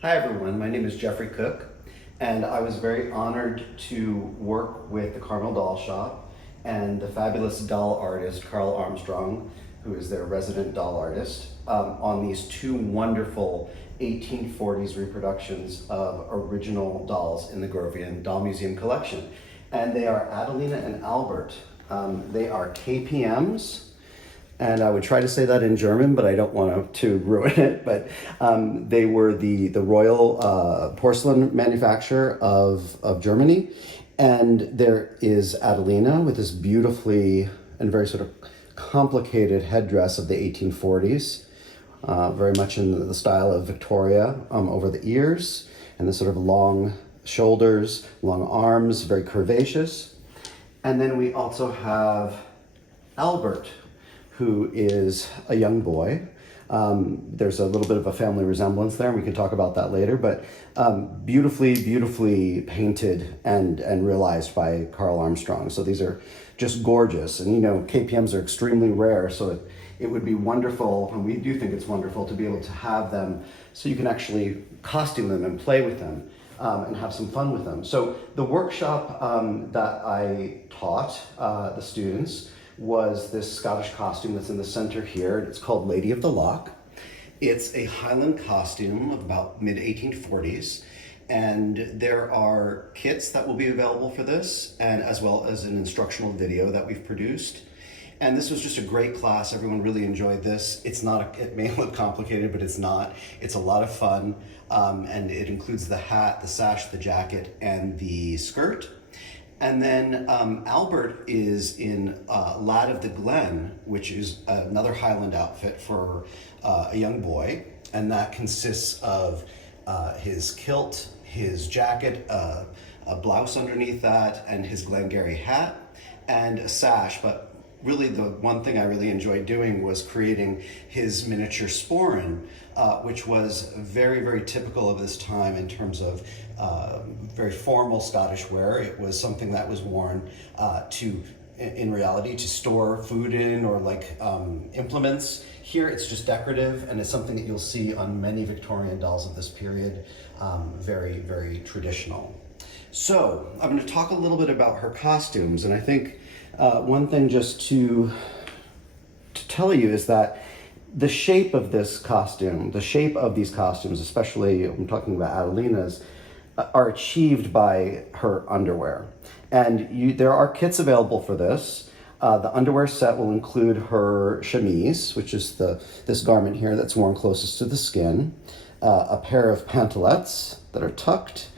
Hi everyone, my name is Jeffrey Cook, and I was very honored to work with the Carmel Doll Shop and the fabulous doll artist Carl Armstrong, who is their resident doll artist, on these two wonderful 1840s reproductions of original dolls in the Grovian Doll Museum collection. And they are Adelina and Albert. They are KPMs. And I would try to say that in German, but I don't want to ruin it. But they were the royal porcelain manufacturer of Germany. And there is Adelina with this beautifully and very sort of complicated headdress of the 1840s, very much in the style of Victoria, over the ears, and the sort of long shoulders, long arms, very curvaceous. And then we also have Albert, who is a young boy. There's a little bit of a family resemblance there, and we can talk about that later, but beautifully painted and realized by Carl Armstrong. So these are just gorgeous. And you know, KPMs are extremely rare, so it would be wonderful, and we do think it's wonderful to be able to have them so you can actually costume them and play with them and have some fun with them. So the workshop that I taught the students was this Scottish costume that's in the center here. It's called Lady of the Loch. It's a Highland costume of about mid-1840s, and there are kits that will be available for this, and as well as an instructional video that we've produced. And this was just a great class. Everyone really enjoyed this. It may look complicated, but it's not. It's a lot of fun, and it includes the hat, the sash, the jacket, and the skirt. And then Albert is in Lad of the Glen, which is another Highland outfit for a young boy. And that consists of his kilt, his jacket, a blouse underneath that, and his Glengarry hat, and a sash. But really the one thing I really enjoyed doing was creating his miniature sporran, which was very typical of this time in terms of very formal Scottish wear. It was something that was worn in reality, to store food in, or like implements. Here it's just decorative, and it's something that you'll see on many Victorian dolls of this period, very traditional. So I'm going to talk a little bit about her costumes, and I think one thing just to tell you is that the shape of this costume, the shape of these costumes, especially I'm talking about Adelina's, are achieved by her underwear. And there are kits available for this. The underwear set will include her chemise, which is this garment here that's worn closest to the skin, a pair of pantalettes that are tucked,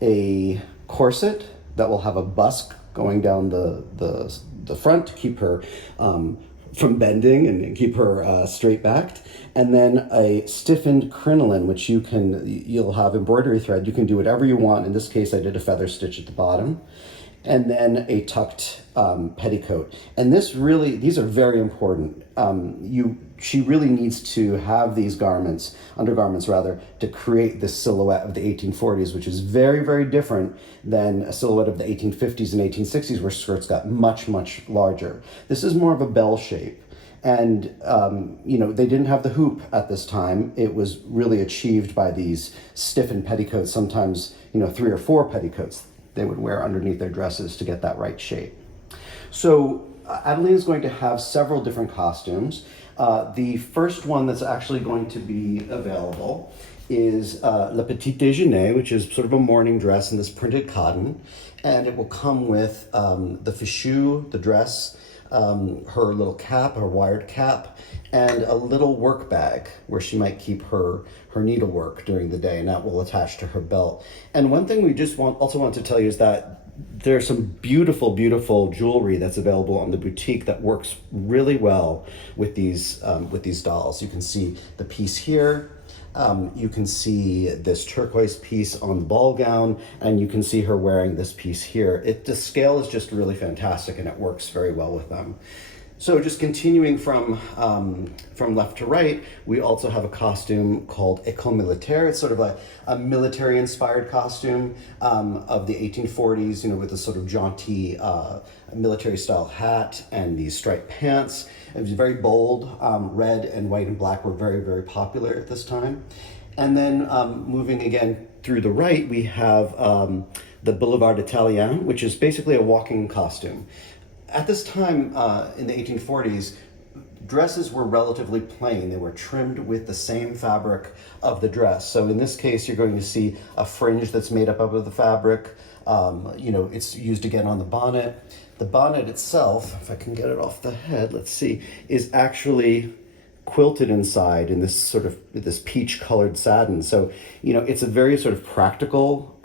a corset that will have a busk going down the front to keep her from bending and keep her straight backed, and then a stiffened crinoline, which you'll have embroidery thread. You can do whatever you want. In this case, I did a feather stitch at the bottom, and then a tucked petticoat. And these are very important. She really needs to have these undergarments rather, to create this silhouette of the 1840s, which is very different than a silhouette of the 1850s and 1860s, where skirts got much larger. This is more of a bell shape. And, they didn't have the hoop at this time. It was really achieved by these stiffened petticoats, sometimes, 3 or 4 petticoats they would wear underneath their dresses to get that right shape. So Adelina is going to have several different costumes. The first one that's actually going to be available is Le Petit Déjeuner, which is sort of a morning dress in this printed cotton. And it will come with the fichu, the dress, her little cap, her wired cap, and a little work bag where she might keep her needlework during the day, and that will attach to her belt. And one thing we also want to tell you is that there's some beautiful jewelry that's available on the boutique that works really well with these dolls. You can see the piece here. You can see this turquoise piece on the ball gown, and you can see her wearing this piece here. The scale is just really fantastic, and it works very well with them. So just continuing from left to right, we also have a costume called École Militaire. It's sort of a military-inspired costume of the 1840s, with a sort of jaunty military-style hat and these striped pants. It was very bold. Red and white and black were very popular at this time. And then moving again through the right, we have the Boulevard Italien, which is basically a walking costume. At this time in the 1840s, dresses were relatively plain. They were trimmed with the same fabric of the dress. So in this case, you're going to see a fringe that's made up of the fabric. It's used again on the bonnet. The bonnet itself, if I can get it off the head, let's see, is actually quilted inside in this peach colored satin. So, it's a very sort of practical,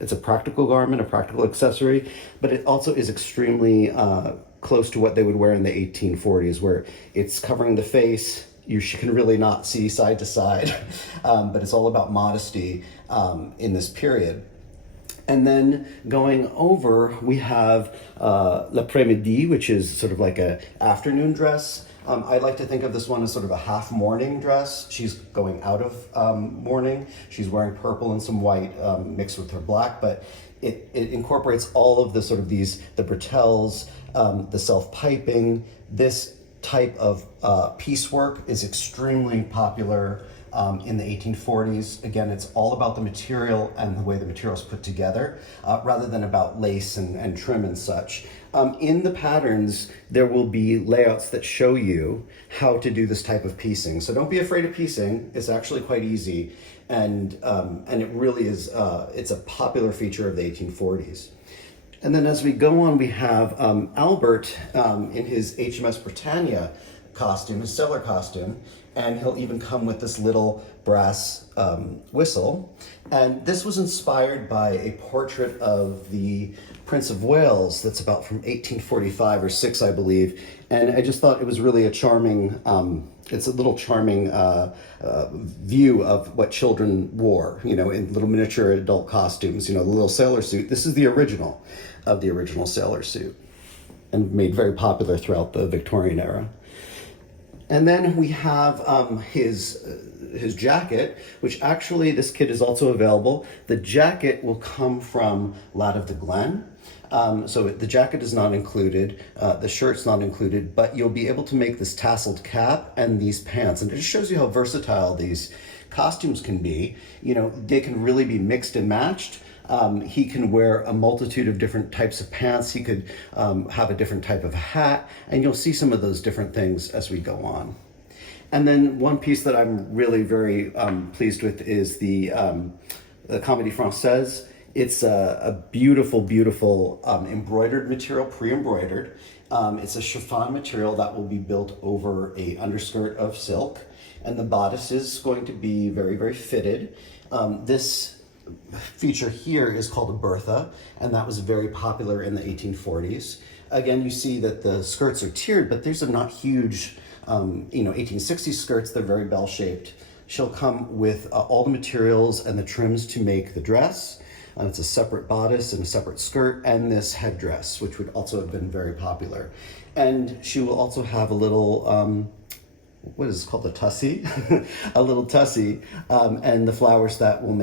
it's a practical garment, a practical accessory, but it also is extremely close to what they would wear in the 1840s, where it's covering the face. You can really not see side to side, but it's all about modesty in this period. And then going over, we have l'après-midi, which is sort of like an afternoon dress. I like to think of this one as sort of a half mourning dress. She's going out of mourning. She's wearing purple and some white mixed with her black, but it incorporates all of the sort of the bretelles, the self-piping. This type of piecework is extremely popular in the 1840s. Again, it's all about the material and the way the material is put together, rather than about lace and trim and such. In the patterns, there will be layouts that show you how to do this type of piecing. So don't be afraid of piecing. It's actually quite easy, and it really is. It's a popular feature of the 1840s. And then as we go on, we have Albert in his HMS Britannia costume, his sailor costume, and he'll even come with this little brass whistle. And this was inspired by a portrait of the Prince of Wales that's about from 1845 or 6, I believe. And I just thought it was really a charming, it's a little charming view of what children wore, in little miniature adult costumes, the little sailor suit. This is the original of the original sailor suit, and made very popular throughout the Victorian era. And then we have his jacket, which actually this kit is also available. The jacket will come from Lad of the Glen. So the jacket is not included, the shirt's not included, but you'll be able to make this tasseled cap and these pants. And it just shows you how versatile these costumes can be. They can really be mixed and matched. He can wear a multitude of different types of pants. He could have a different type of hat, and you'll see some of those different things as we go on. And then one piece that I'm really very pleased with is the Comédie Française. It's a beautiful, beautiful embroidered material, pre-embroidered. It's a chiffon material that will be built over a underskirt of silk, and the bodice is going to be very, very fitted. This feature here is called a Bertha, and that was very popular in the 1840s. Again, you see that the skirts are tiered, but these are not huge, 1860s skirts. They're very bell-shaped. She'll come with all the materials and the trims to make the dress. It's a separate bodice and a separate skirt, and this headdress, which would also have been very popular. And she will also have a little, what is it called, a tussie? A little tussie, and the flowers that will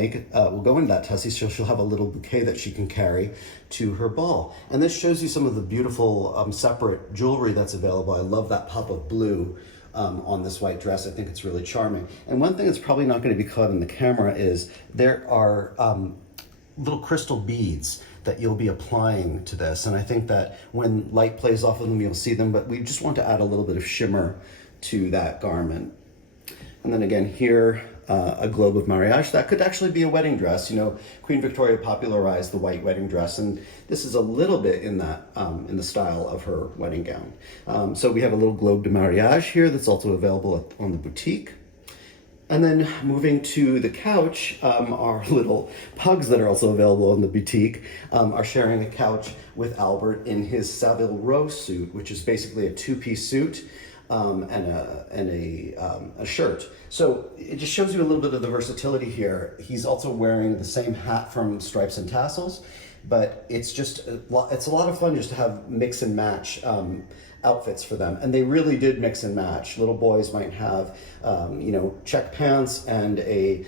go into that tussie, so she'll have a little bouquet that she can carry to her ball. And this shows you some of the beautiful separate jewelry that's available. I love that pop of blue on this white dress. I think it's really charming. And one thing that's probably not going to be caught in the camera is there are little crystal beads that you'll be applying to this. And I think that when light plays off of them, you'll see them, but we just want to add a little bit of shimmer to that garment. And then again here, a globe of mariage. That could actually be a wedding dress. Queen Victoria popularized the white wedding dress, and this is a little bit in that in the style of her wedding gown. So we have a little globe de mariage here that's also available on the boutique. And then moving to the couch, our little pugs that are also available in the boutique are sharing a couch with Albert in his Savile Row suit, which is basically a two-piece suit and a shirt. So it just shows you a little bit of the versatility here. He's also wearing the same hat from Stripes and Tassels, but it's a lot of fun just to have mix and match outfits for them. And they really did mix and match. Little boys might have, check pants and a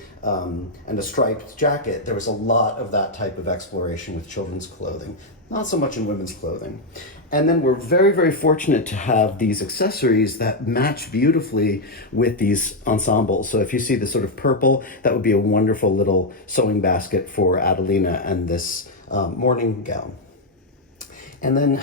striped jacket. There was a lot of that type of exploration with children's clothing. not so much in women's clothing. And then we're very, very fortunate to have these accessories that match beautifully with these ensembles. So if you see this sort of purple, that would be a wonderful little sewing basket for Adelina and this morning gown. And then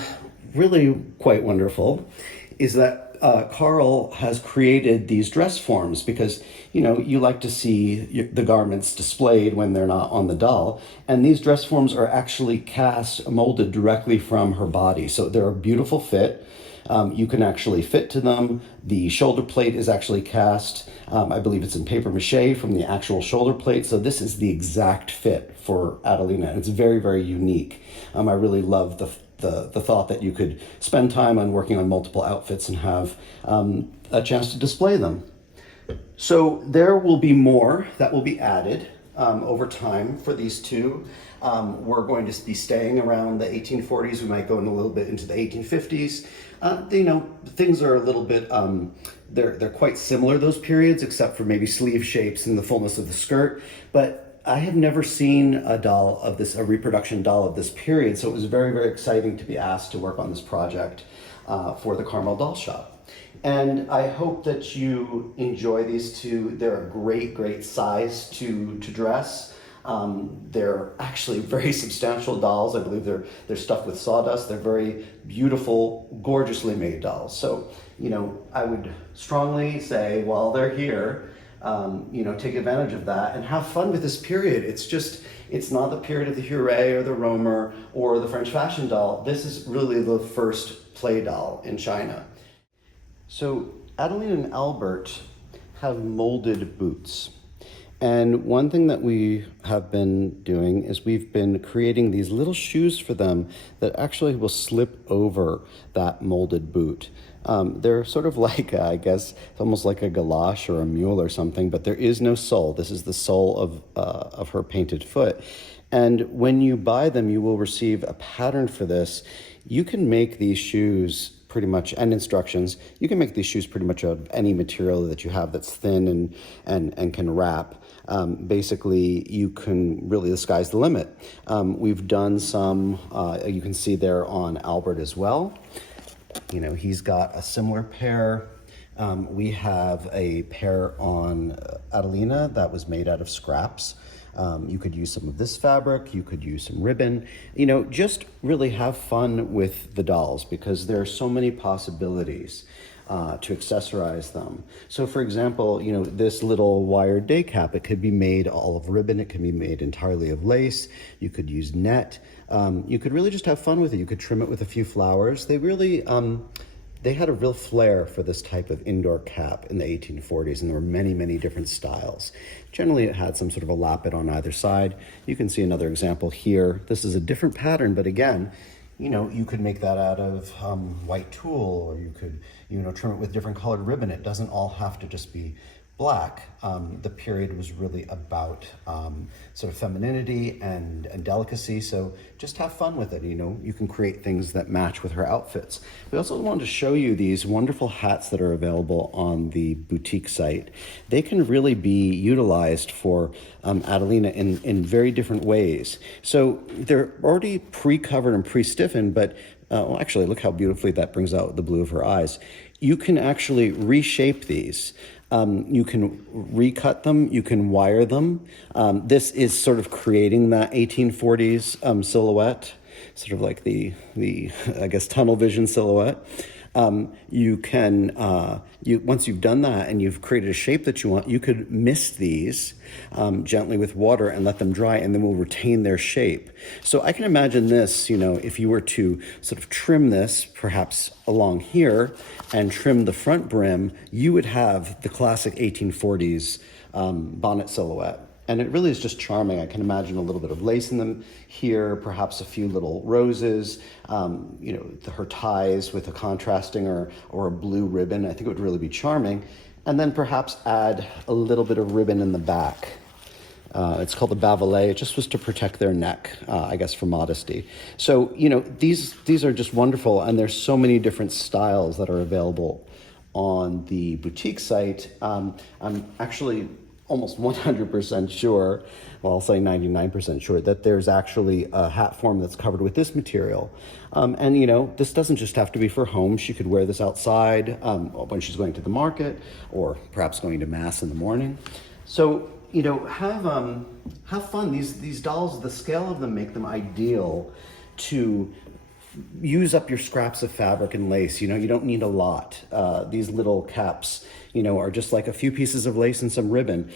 really quite wonderful is that Carl has created these dress forms because, you know, you like to see the garments displayed when they're not on the doll. And these dress forms are actually molded directly from her body. So they're a beautiful fit. You can actually fit to them. The shoulder plate is actually cast. I believe it's in paper mache from the actual shoulder plate. So this is the exact fit for Adelina. It's very, very unique. I really love the thought that you could spend time on working on multiple outfits and have a chance to display them. So there will be more that will be added over time for these two. We're going to be staying around the 1840s. We might go in a little bit into the 1850s. You know, things are a little bit, they're quite similar, those periods, except for maybe sleeve shapes and the fullness of the skirt. But I have never seen a reproduction doll of this period, so it was very, very exciting to be asked to work on this project for the Carmel Doll Shop. And I hope that you enjoy these two. They're a great, great size to dress. They're actually very substantial dolls. I believe they're stuffed with sawdust. They're very beautiful, gorgeously made dolls. So, you know, I would strongly say while they're here, you know, take advantage of that and have fun with this period. It's not the period of the Huret or the Romer or the French fashion doll. This is really the first play doll in China. So Adelina and Albert have molded boots. And one thing that we have been doing is we've been creating these little shoes for them that actually will slip over that molded boot. They're sort of like, I guess, it's almost like a galoche or a mule or something, but there is no sole. This is the sole of her painted foot. And when you buy them, you will receive a pattern for this. You can make these shoes pretty much, and instructions, you can make these shoes pretty much out of any material that you have that's thin and can wrap. Basically, you can really, the sky's the limit. We've done some, you can see there on Albert as well. You know, he's got a similar pair. We have a pair on Adelina that was made out of scraps. You could use some of this fabric, you could use some ribbon, you know, just really have fun with the dolls because there are so many possibilities to accessorize them. So for example, you know, this little wired day cap, it could be made all of ribbon, it can be made entirely of lace, you could use net, you could really just have fun with it. You could trim it with a few flowers. They really, they had a real flair for this type of indoor cap in the 1840s, and there were many, many different styles. Generally, it had some sort of a lappet on either side. You can see another example here. This is a different pattern, but again, you know, you could make that out of white tulle, or you could, you know, trim it with different colored ribbon. It doesn't all have to just be black. The period was really about sort of femininity and delicacy, so just have fun with it. You know, you can create things that match with her outfits. We also wanted to show you these wonderful hats that are available on the boutique site. They can really be utilized for Adelina in very different ways. So they're already pre-covered and pre-stiffened, but well, actually, look how beautifully that brings out the blue of her eyes. You can actually reshape these. You can recut them, you can wire them. This is sort of creating that 1840s silhouette, sort of like the I guess, tunnel vision silhouette. You can, once you've done that and you've created a shape that you want, you could mist these gently with water and let them dry, and then will retain their shape. So I can imagine this, you know, if you were to sort of trim this perhaps along here and trim the front brim, you would have the classic 1840s bonnet silhouette. And it really is just charming. I can imagine a little bit of lace in them here, perhaps a few little roses, you know, her ties with a contrasting or a blue ribbon. I think it would really be charming. And then perhaps add a little bit of ribbon in the back. It's called the bavalet. It just was to protect their neck, I guess, for modesty. So, you know, these are just wonderful, and there's so many different styles that are available on the boutique site. I'm actually almost 100% sure, well, I'll say 99% sure, that there's actually a hat form that's covered with this material. And you know, this doesn't just have to be for home. She could wear this outside when she's going to the market, or perhaps going to mass in the morning. So, you know, have fun. These dolls, the scale of them make them ideal to use up your scraps of fabric and lace. You know, you don't need a lot. These little caps, you know, are just like a few pieces of lace and some ribbon.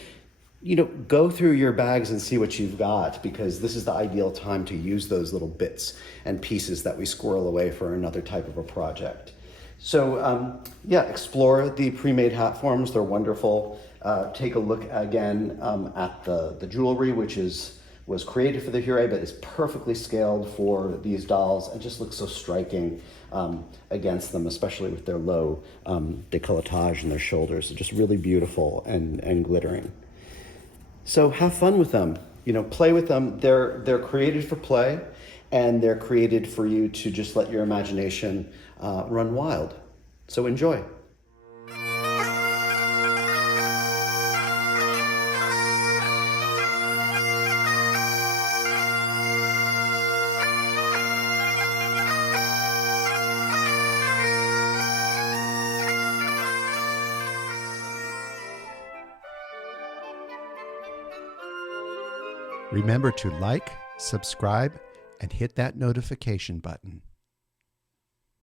You know, go through your bags and see what you've got, because this is the ideal time to use those little bits and pieces that we squirrel away for another type of a project. So yeah, explore the pre-made hat forms. They're wonderful. Take a look again at the jewelry, which was created for the Hure, but is perfectly scaled for these dolls and just looks so striking against them, especially with their low décolletage and their shoulders. They're just really beautiful and glittering. So have fun with them. You know, play with them. They're created for play, and they're created for you to just let your imagination run wild. So enjoy. Remember to like, subscribe, and hit that notification button.